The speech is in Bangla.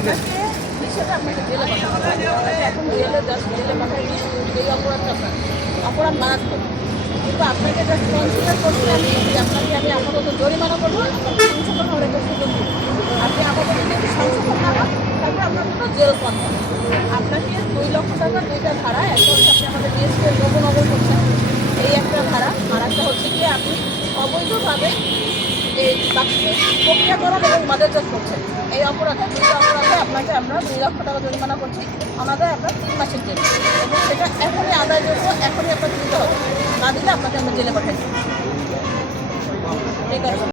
হিসেবে আপনাকে জেলে পাঠানো হবে। আপনাকে এখন জেলে পাঠাই দিয়ে এই অপরাধটা আপনার অপরাধ মারাত্মক, কিন্তু আপনাকে জাস্ট কনসিডার করছি আমি যে আপনাকে আমি আপাতত জরিমানা করবো, আপনাকে সংশোধন হওয়ার একটা সুযোগ দিব। আপনি আপাতত যদি সংশোধন না হন তারপরে আপনার জন্য জেল পান হবে। আপনাকে 2 লক্ষ টাকা 2টা ভাড়া, একটা হচ্ছে আপনি আমাদের ডিএসপির নগর করছেন, এই একটা ভাড়া, আর একটা হচ্ছে কি আপনি অবৈধভাবে এই প্রক্রিয়াকরণ এবং মাদকজাত করছেন। এই অপরাধে 2টা অপরাধে আপনাকে আমরা 2 লক্ষ টাকা জরিমানা করছি, আমাদের আপনার 3 মাসের জেল, এবং সেটা এখনই আদায় করবো, এখনই আপনাকে দিতে হবে, না দিলে আপনাকে আমরা জেলে পাঠাই। ঠিক আছে।